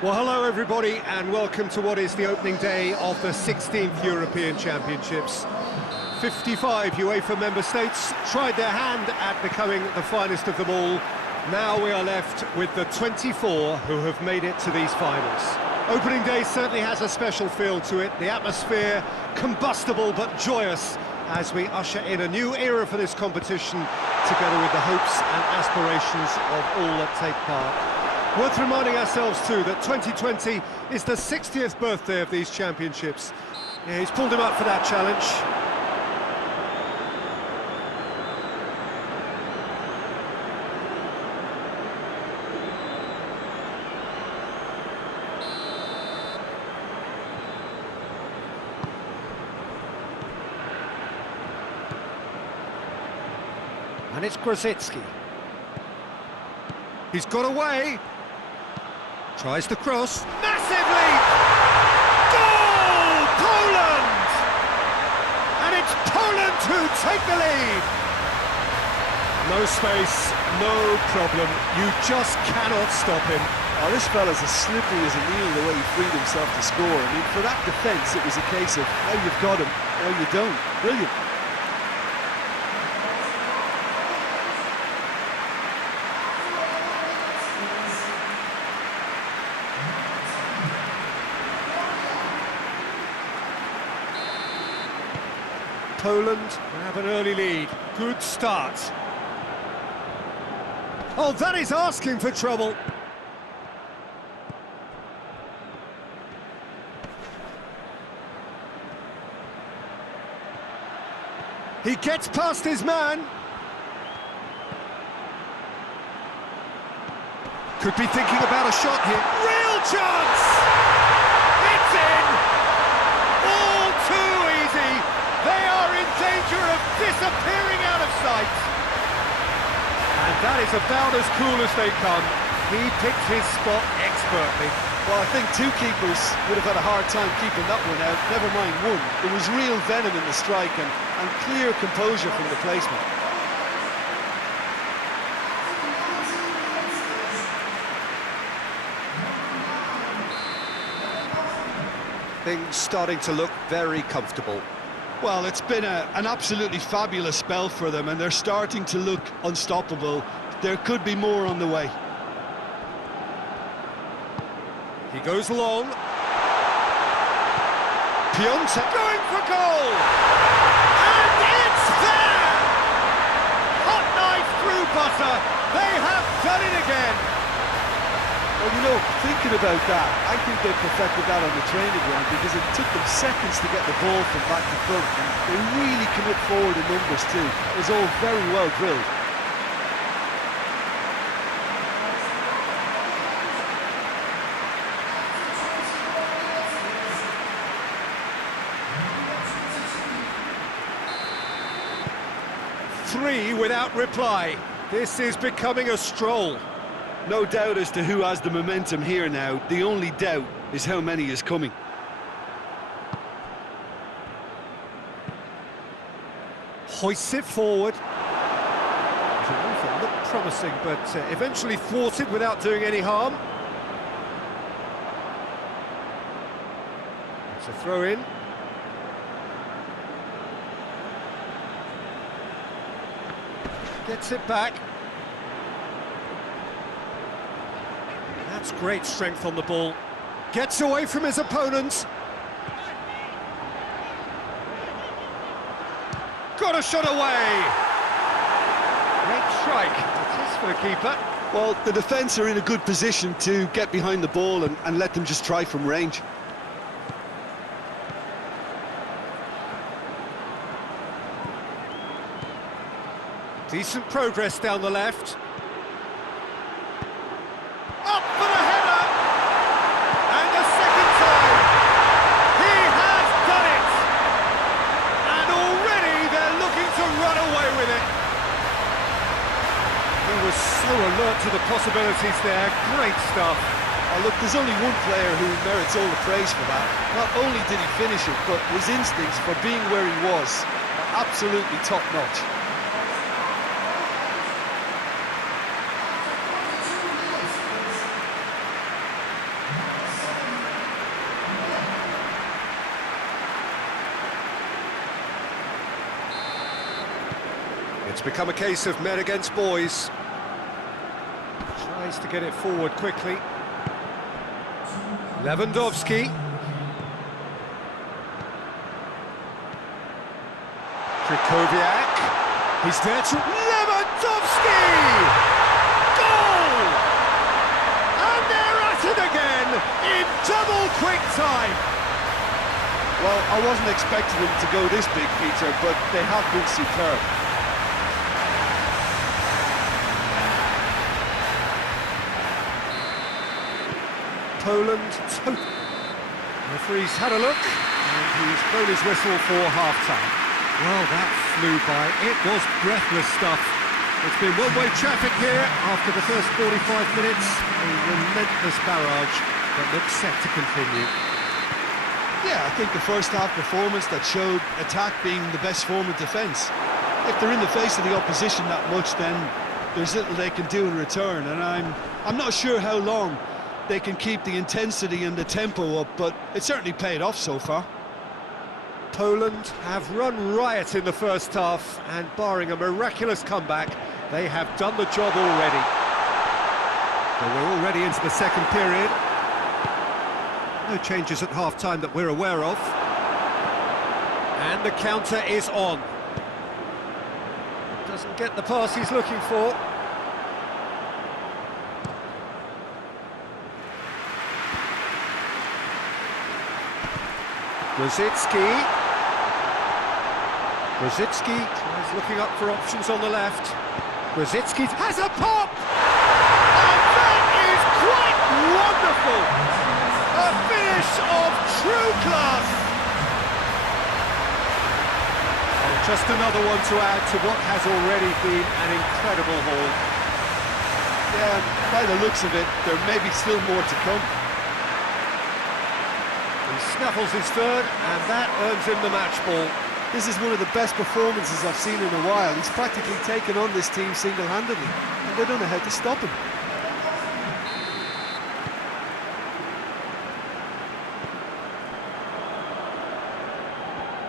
Well, hello everybody, and welcome to what is the opening day of the 16th European Championships. 55 UEFA member states tried their hand at becoming the finest of them all. Now we are left with the 24 who have made it to these finals. Opening day certainly has a special feel to it. The atmosphere, combustible but joyous, as we usher in a new era for this competition, together with the hopes and aspirations of all that take part. Worth reminding ourselves too that 2020 is the 60th birthday of these championships. Yeah, he's pulled him up for that challenge. And it's Grosicki. He's got away. Tries the cross. Massive lead! Goal! Poland! And it's Poland who take the lead. No space, no problem. You just cannot stop him. Oh, this fella's as slippery as a needle the way he freed himself to score. I mean, for that defence, it was a case of, now you've got him, now you don't. Brilliant. Poland have an early lead. Good start. Oh, that is asking for trouble. He gets past his man. Could be thinking about a shot here. Real chance! It's in! All too easy. They are in danger of disappearing out of sight. And that is about as cool as they come. He picked his spot expertly. Well, I think two keepers would have had a hard time keeping that one out, never mind one. There was real venom in the strike and clear composure from the placement. Things starting to look very comfortable. Well, it's been an absolutely fabulous spell for them, and they're starting to look unstoppable. There could be more on the way. He goes long. Piontek going for goal! And it's there! Hot knife through butter. They have done it again. Well, you know, thinking about that, I think they perfected that on the training ground because it took them seconds to get the ball from back to front. And they really commit forward in numbers too. It was all very well drilled. Three without reply. This is becoming a stroll. No doubt as to who has the momentum here now. The only doubt is how many is coming. Hoists it forward. It looked promising, but eventually thwarted without doing any harm. It's a throw in. Gets it back. That's great strength on the ball. Gets away from his opponents. Got a shot away. Great strike. It is for the keeper. Well, the defence are in a good position to get behind the ball and let them just try from range. Decent progress down the left. Up for the header! And a second time! He has done it! And already they're looking to run away with it. He was so alert to the possibilities there. Great stuff. Oh, look, there's only one player who merits all the praise for that. Not only did he finish it, but his instincts for being where he was are absolutely top-notch. It's become a case of men against boys. Tries to get it forward quickly. Lewandowski. Krychowiak. He's there to Lewandowski! Goal! And they're at it again in double quick time. Well, I wasn't expecting them to go this big, Peter, but they have been superb. Poland. The referee's had a look, and he's blown his whistle for half-time. Well, that flew by. It was breathless stuff. It's been one-way traffic here after the first 45 minutes. A relentless barrage that looks set to continue. Yeah, I think the first half performance that showed attack being the best form of defence. If they're in the face of the opposition that much, then there's little they can do in return, and I'm not sure how long they can keep the intensity and the tempo up, but it certainly paid off so far. Poland have run riot in the first half, and barring a miraculous comeback, they have done the job already. But we're already into the second period. No changes at half-time that we're aware of. And the counter is on. Doesn't get the pass he's looking for. Grosicki tries looking up for options on the left. Grosicki has a pop! And that is quite wonderful! A finish of true class! And just another one to add to what has already been an incredible haul. Yeah, by the looks of it, there may be still more to come. He snaffles his third, and that earns him the match ball. This is one of the best performances I've seen in a while. He's practically taken on this team single-handedly, and they don't know how to stop him.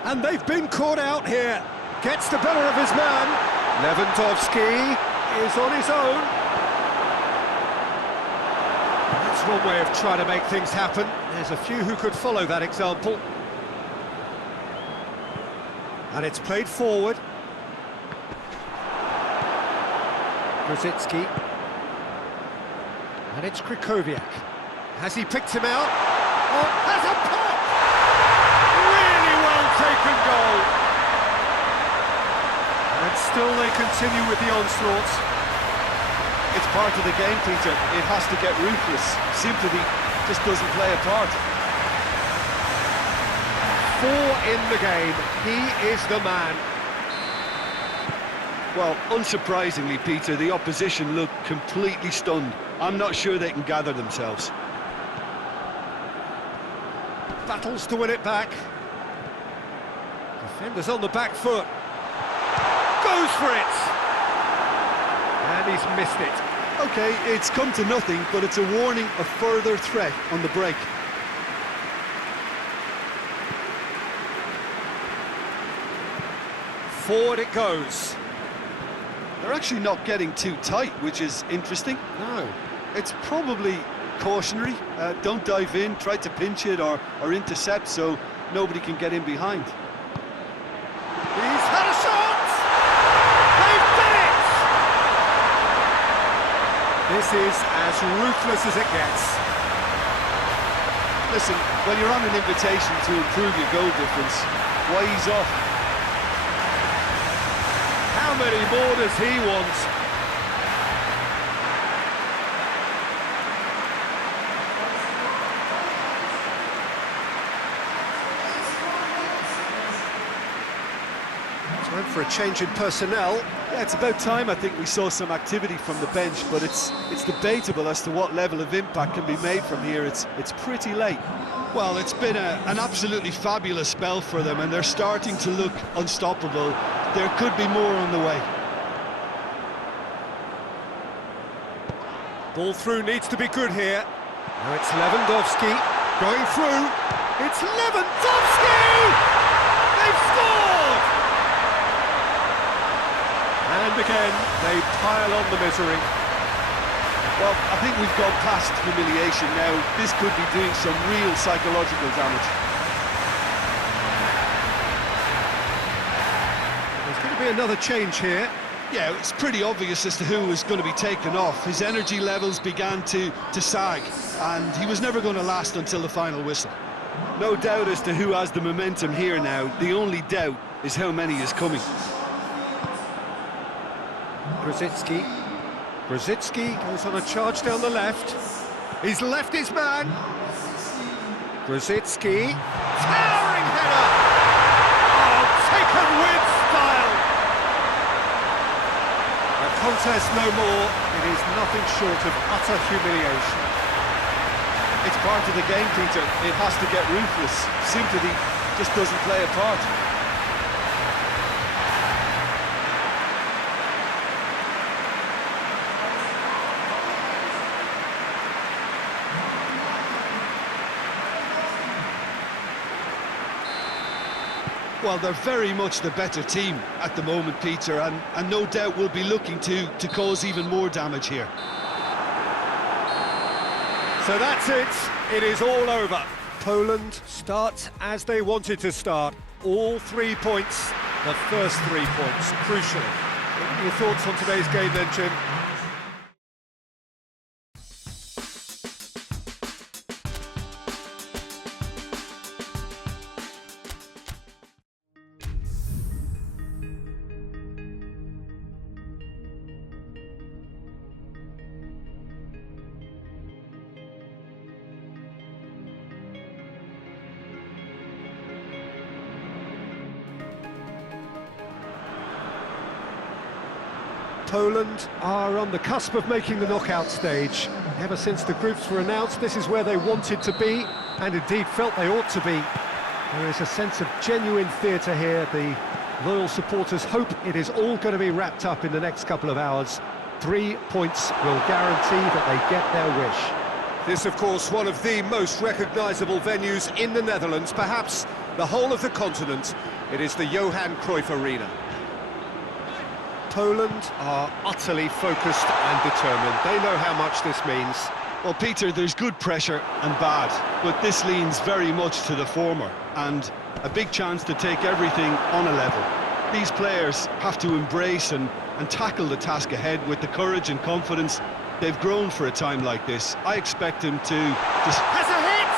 And they've been caught out here. Gets the better of his man. Lewandowski is on his own. That's one way of trying to make things happen. There's a few who could follow that example. And it's played forward. Grosicki. And it's Krychowiak. Has he picked him out? Oh, has a pop! Really well taken goal. And still they continue with the onslaught. It's part of the game, Peter. It has to get ruthless. Sympathy just doesn't play a part. 4 in the game. He is the man. Well, unsurprisingly, Peter, the opposition look completely stunned. I'm not sure they can gather themselves. Battles to win it back. Defenders on the back foot. Goes for it! And he's missed it. OK, it's come to nothing, but it's a warning of further threat on the break. Forward it goes. They're actually not getting too tight, which is interesting. No. It's probably cautionary. Don't dive in, try to pinch it or intercept so nobody can get in behind. He's had a shot! They've done it! This is as ruthless as it gets. Listen, when you're on an invitation to improve your goal difference, why ease off? How many more does he want? Time for a change in personnel. Yeah, it's about time I think we saw some activity from the bench, but it's debatable as to what level of impact can be made from here. It's pretty late. Well, it's been an absolutely fabulous spell for them, and they're starting to look unstoppable. There could be more on the way. Ball through needs to be good here. Now it's Lewandowski going through. It's Lewandowski! They've scored! And And again, they pile on the misery. Well, I think we've gone past humiliation now. This could be doing some real psychological damage. There's going to be another change here. Yeah, it's pretty obvious as to who was going to be taken off. His energy levels began to sag, and he was never going to last until the final whistle. No doubt as to who has the momentum here now. The only doubt is how many is coming. Grzycki goes on a charge down the left. He's left his man. Grzycki. Towering header! Oh, taken with style! A contest no more. It is nothing short of utter humiliation. It's part of the game, Peter. It has to get ruthless. Sympathy just doesn't play a part. Well, they're very much the better team at the moment, Peter, and no doubt will be looking to cause even more damage here. So that's it. It is all over. Poland start as they wanted to start. All 3 points, the first 3 points, crucial. What are your thoughts on today's game then, Jim? Poland are on the cusp of making the knockout stage. Ever since the groups were announced, this is where they wanted to be, and indeed felt they ought to be. There is a sense of genuine theatre here. The loyal supporters hope it is all going to be wrapped up in the next couple of hours. 3 points will guarantee that they get their wish. This, of course, one of the most recognisable venues in the Netherlands, perhaps the whole of the continent. It is the Johan Cruyff Arena. Poland are utterly focused and determined. They know how much this means. Well, Peter, there's good pressure and bad, but this leans very much to the former, and a big chance to take everything on a level. These players have to embrace and tackle the task ahead with the courage and confidence they've grown for a time like this. I expect him to just... Has a hit!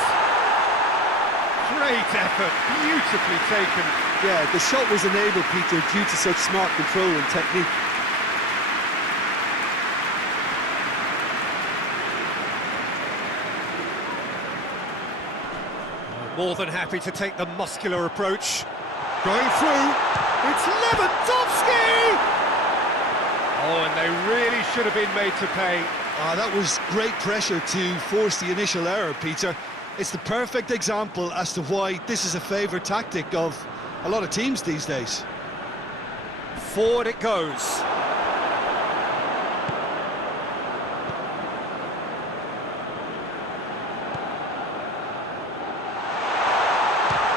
Great effort, beautifully taken. Yeah, the shot was enabled, Peter, due to such smart control and technique. More than happy to take the muscular approach. Going through, it's Lewandowski! Oh, and they really should have been made to pay. That was great pressure to force the initial error, Peter. It's the perfect example as to why this is a favourite tactic of a lot of teams these days. Forward it goes.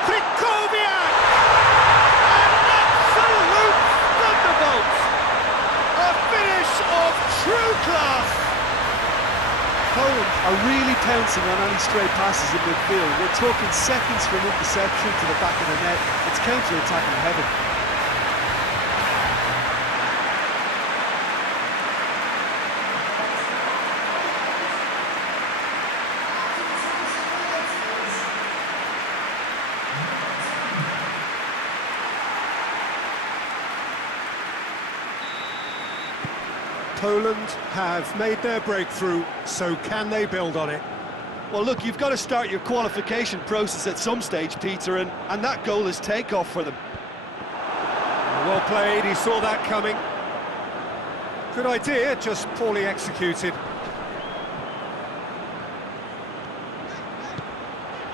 Krikowiak! An absolute thunderbolt! A finish of true class! Poland are really pouncing on any stray passes in midfield. We're talking seconds from interception to the back of the net. It's counter-attacking heaven. Poland have made their breakthrough, so can they build on it? Well, look, you've got to start your qualification process at some stage, Peter, and that goal is takeoff for them. Well played, he saw that coming. Good idea, just poorly executed.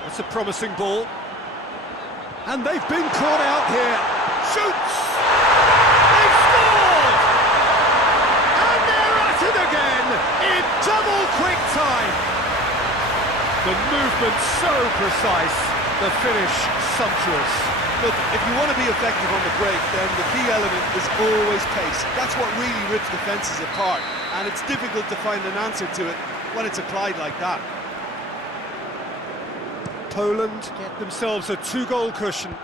That's a promising ball. And they've been caught out here. Shoots! They've scored! And they're at it again in double quick time. The movement so precise, the finish sumptuous. Look, if you want to be effective on the break, then the key element is always pace. That's what really rips defences apart, and it's difficult to find an answer to it when it's applied like that. Poland get themselves a 2-goal cushion.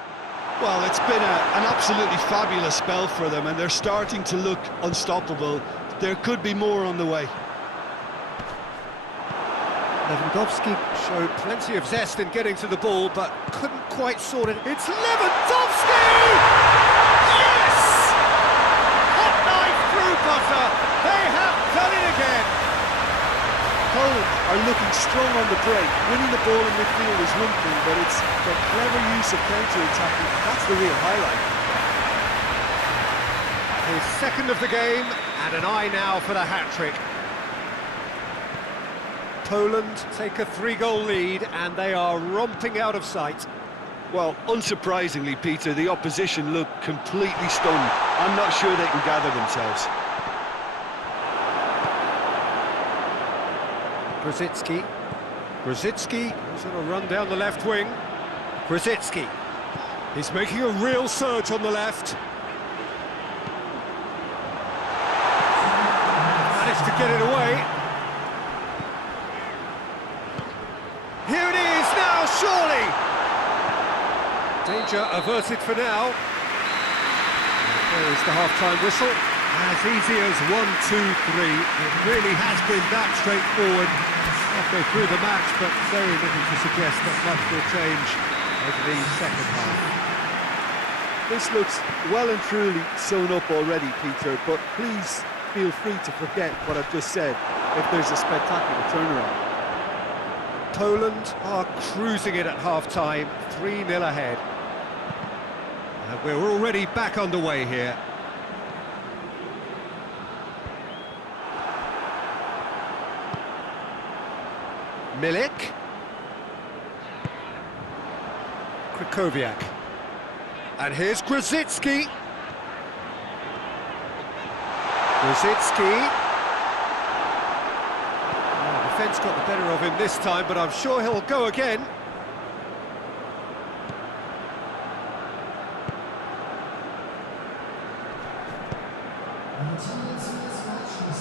Well, it's been an absolutely fabulous spell for them, and they're starting to look unstoppable. There could be more on the way. Lewandowski showed plenty of zest in getting to the ball, but couldn't quite sort it. It's Lewandowski! Yes! Hot knife through butter. They have done it again. Poland are looking strong on the break. Winning the ball in midfield is one thing, but it's the clever use of counter-attacking. That's the real highlight. His second of the game, and an eye now for the hat-trick. Poland take a 3-goal lead, and they are romping out of sight. Well, unsurprisingly, Peter, the opposition look completely stunned. I'm not sure they can gather themselves. Grzycki is on a run down the left wing. Grzycki. He's making a real surge on the left. Managed to get it away. Here it is now, surely! Danger averted for now. There is the half-time whistle. As easy as 1, 2, 3. It really has been that straightforward halfway through the match, but very little to suggest that much will change over the second half. This looks well and truly sewn up already, Peter, but please feel free to forget what I've just said if there's a spectacular turnaround. Poland are cruising it at half-time, 3-0 ahead. And we're already back underway here. Milik. Krychowiak. And here's Grzycki. Defence got the better of him this time, but I'm sure he'll go again.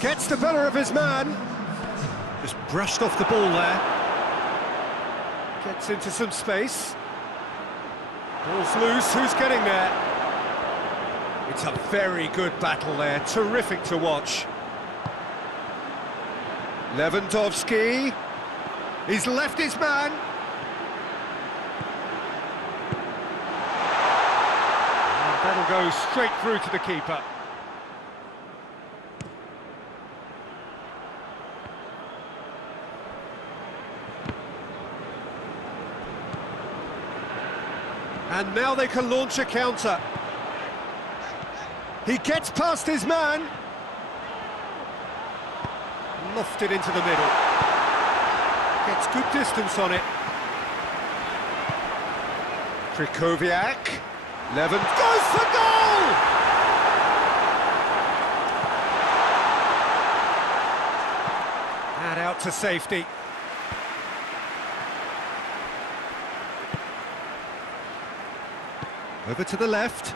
Gets the better of his man. Just brushed off the ball there. Gets into some space. Ball's loose, who's getting there? It's a very good battle there, terrific to watch. Lewandowski. He's left his man. And that'll go straight through to the keeper. And now they can launch a counter. He gets past his man. Lofted into the middle. Gets good distance on it. Krychowiak. Levin goes for goal! And out to safety. Over to the left.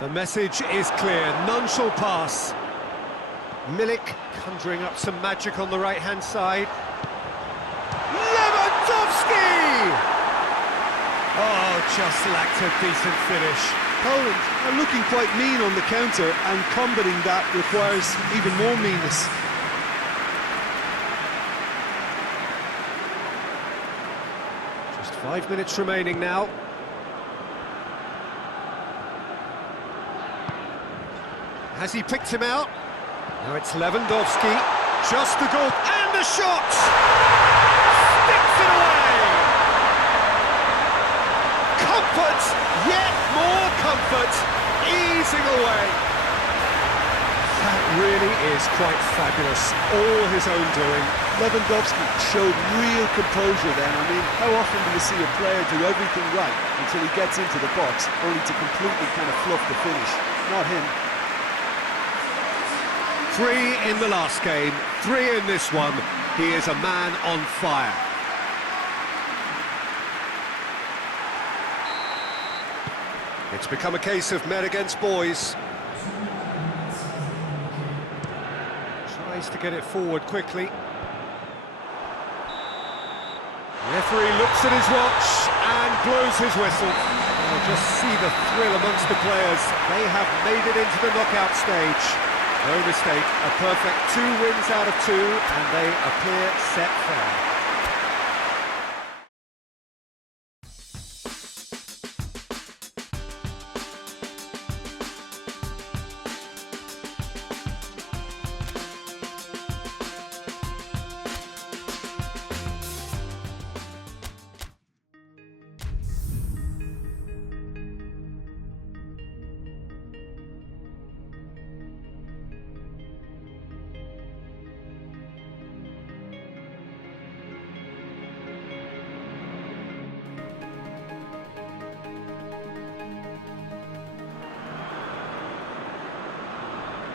The message is clear, none shall pass. Milik conjuring up some magic on the right-hand side. Lewandowski! Oh, just lacked a decent finish. Poland are looking quite mean on the counter, and combating that requires even more meanness. Just 5 minutes remaining now. Has he picked him out? Now it's Lewandowski, just the goal, and the shot! Sticks it away! Comfort, yet more comfort, easing away. That really is quite fabulous, all his own doing. Lewandowski showed real composure then. I mean, how often do you see a player do everything right until he gets into the box, only to completely kind of fluff the finish? Not him. 3 in the last game, 3 in this one. He is a man on fire. It's become a case of men against boys. Tries to get it forward quickly. Referee looks at his watch and blows his whistle. Oh, just see the thrill amongst the players. They have made it into the knockout stage. No mistake, a perfect 2 wins out of 2, and they appear set fair.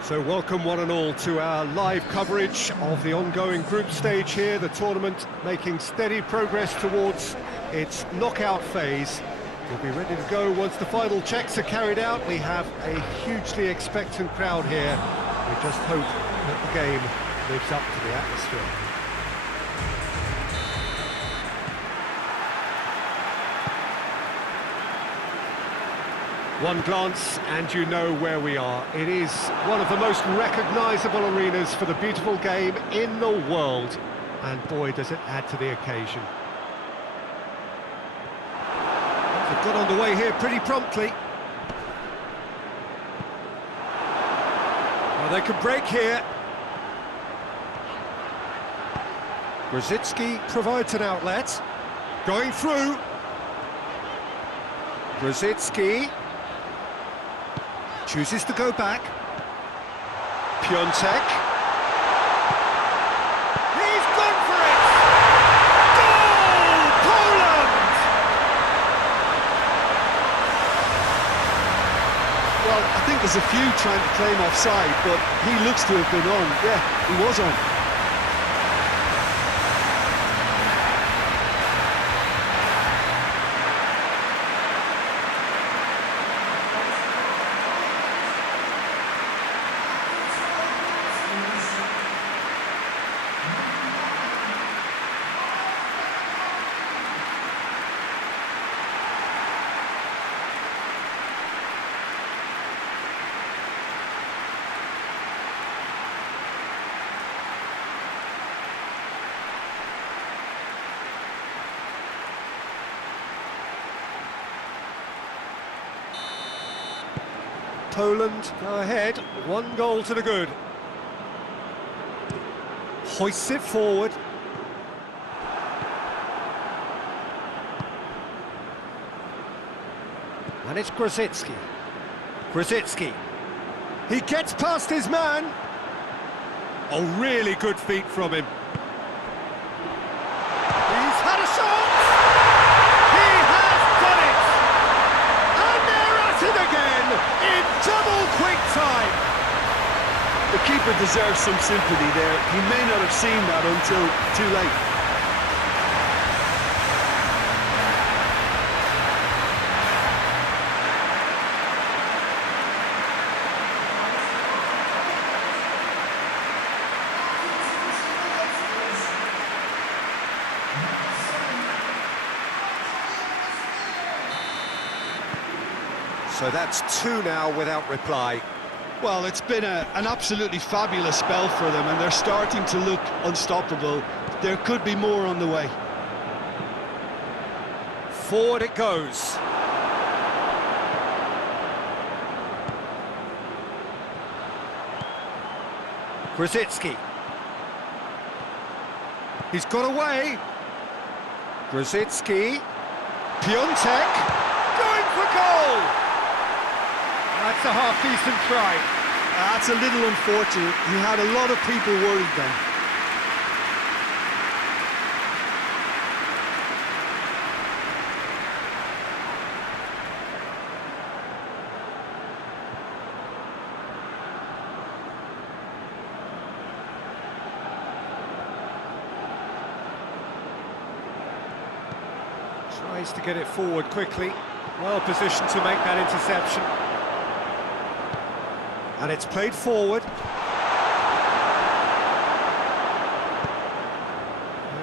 So welcome one and all to our live coverage of the ongoing group stage here, the tournament making steady progress towards its knockout phase. We'll be ready to go once the final checks are carried out. We have a hugely expectant crowd here. We just hope that the game lives up to the atmosphere. One glance and you know where we are. It is one of the most recognisable arenas for the beautiful game in the world. And boy, does it add to the occasion. They've got underway here pretty promptly. Well, they could break here. Grzycki provides an outlet. Going through. Grzycki chooses to go back. Piontek. He's gone for it! Goal! Poland! Well, I think there's a few trying to claim offside, but he looks to have been on. Yeah, he was on. Poland go ahead, 1 goal to the good. Hoists it forward. And it's Grzycki. Grzycki. He gets past his man. Oh, really good feet from him. He's had a shot! He has done it! And they're at it again in double quick time. The keeper deserves some sympathy there. He may not have seen that until too late. So that's 2 now without reply. Well, it's been an absolutely fabulous spell for them, and they're starting to look unstoppable. There could be more on the way. Forward it goes. Grzycki. He's got away. Grzycki. Piontek. Going for goal! That's a half-decent try. That's a little unfortunate. He had a lot of people worried then. Tries to get it forward quickly. Well positioned to make that interception. And it's played forward.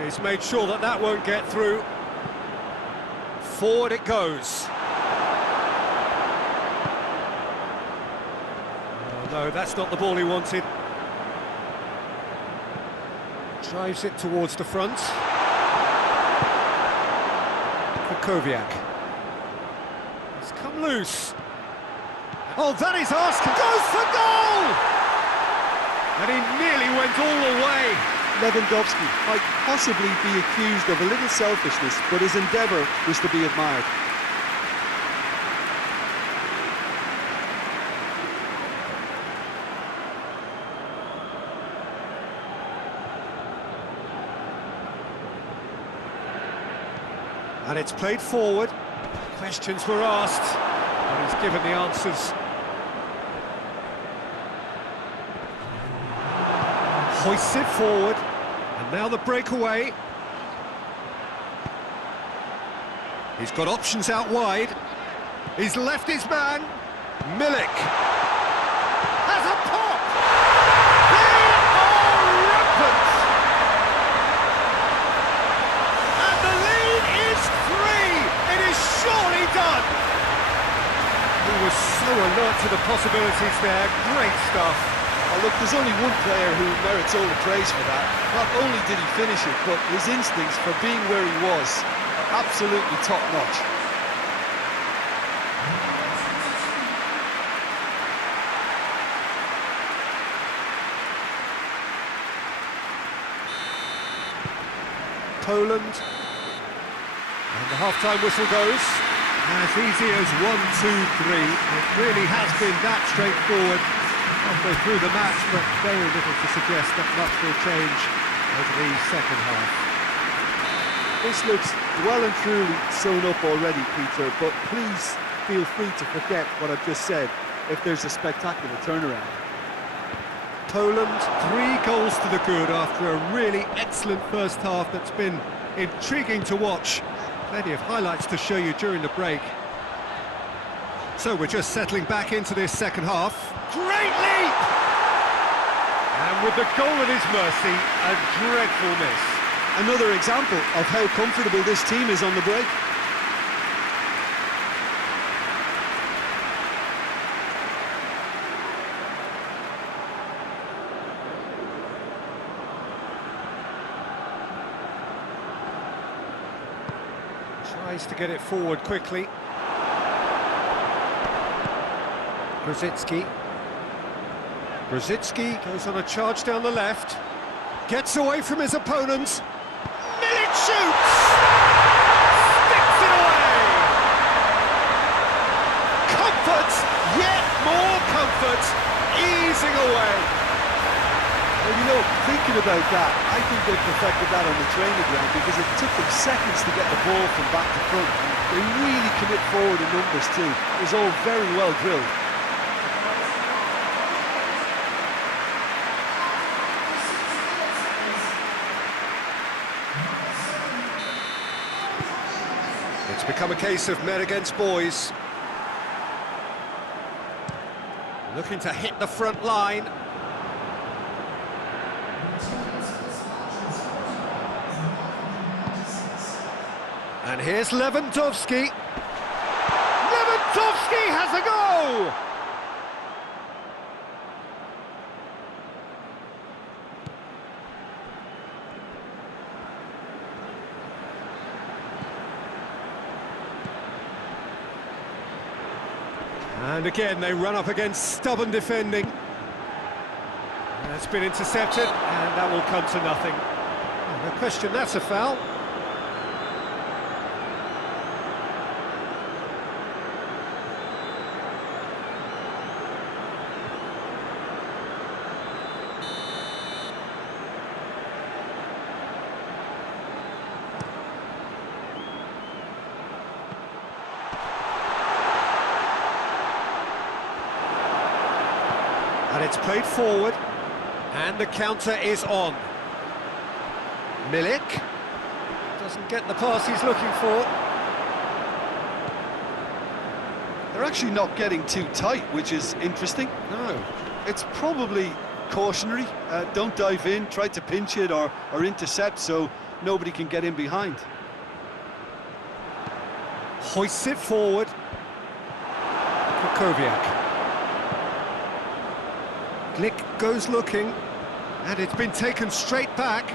He's made sure that that won't get through. Forward it goes. Oh, no, that's not the ball he wanted. Drives it towards the front. Koviak. It's come loose. Oh, that is asking. Goes for goal! And he nearly went all the way. Lewandowski might possibly be accused of a little selfishness, but his endeavour was to be admired. And it's played forward. Questions were asked, and he's given the answers. Hoists it forward, and now the breakaway. He's got options out wide. He's left his man. Milik has a pop. They are rampant. And the lead is 3. It is surely done. He was so alert to the possibilities there. Great stuff. Oh, look, there's only one player who merits all the praise for that. Not only did he finish it, but his instincts for being where he was are absolutely top-notch. Poland, and the half-time whistle goes. As easy as 1, 2, 3. It really has been that straightforward halfway through the match, but very little to suggest that much will change over the second half. This looks well and truly sewn up already, Peter, but please feel free to forget what I've just said if there's a spectacular turnaround. Poland, 3 goals to the good after a really excellent first half that's been intriguing to watch. Plenty of highlights to show you during the break. So we're just settling back into this second half. Great leap! And with the goal at his mercy, a dreadful miss. Another example of how comfortable this team is on the break. Tries to get it forward quickly. Grzycki goes on a charge down the left. Gets away from his opponent. Milik shoots! Sticks it away! Comfort! Yet more comfort! Easing away! Well, you know, thinking about that, I think they perfected that on the training ground because it took them seconds to get the ball from back to front. They really commit forward in numbers too. It was all very well drilled. It's become a case of men against boys. Looking to hit the front line. And here's Lewandowski. Lewandowski has a go! And again, they run up against stubborn defending. That's been intercepted, and that will come to nothing. No question, that's a foul. And it's played forward, and the counter is on. Milik doesn't get the pass he's looking for. They're actually not getting too tight, which is interesting. No. It's probably cautionary. Don't dive in, try to pinch it or intercept so nobody can get in behind. Hoists it forward. Kukoviak. Glick goes looking, and it's been taken straight back.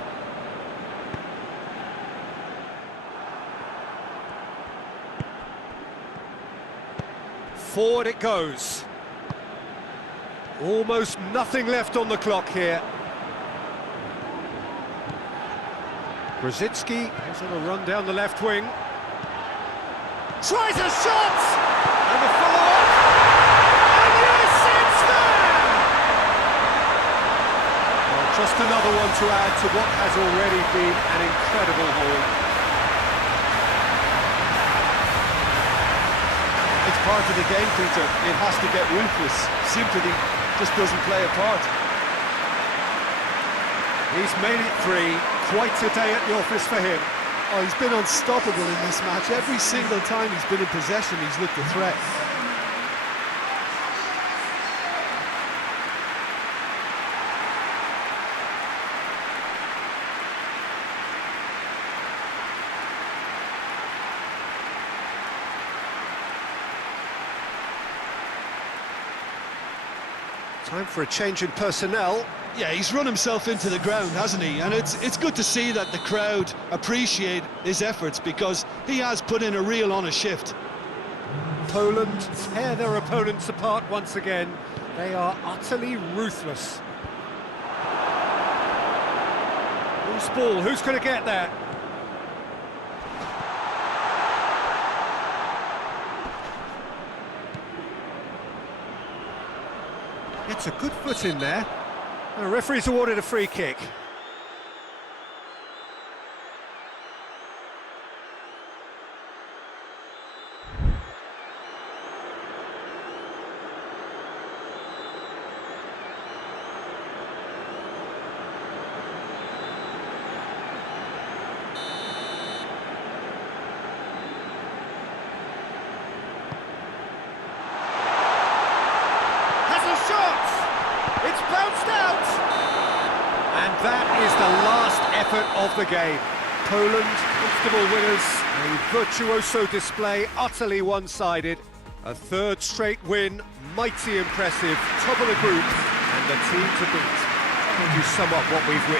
Forward it goes. Almost nothing left on the clock here. Grzycki is on a run down the left wing. Tries a shot! And the follow-up! And yes, it's there! Well, just another one to add to what has already been an incredible haul. It's part of the game, Peter. It has to get ruthless. Sympathy just doesn't play a part. He's made it 3. Quite a day at the office for him. Oh, he's been unstoppable in this match. Every single time he's been in possession, he's looked a threat. Time for a change in personnel. Yeah, he's run himself into the ground, hasn't he? And it's good to see that the crowd appreciate his efforts because he has put in a real honest shift. Poland tear their opponents apart once again. They are utterly ruthless. Loose ball, who's going to get there? Gets a good foot in there. The referee's awarded a free kick. Has a shot! It's bounced out! And that is the last effort of the game. Poland, comfortable winners, a virtuoso display, utterly one-sided. A third straight win, mighty impressive, top of the group, and the team to beat. How would you sum up what we've witnessed?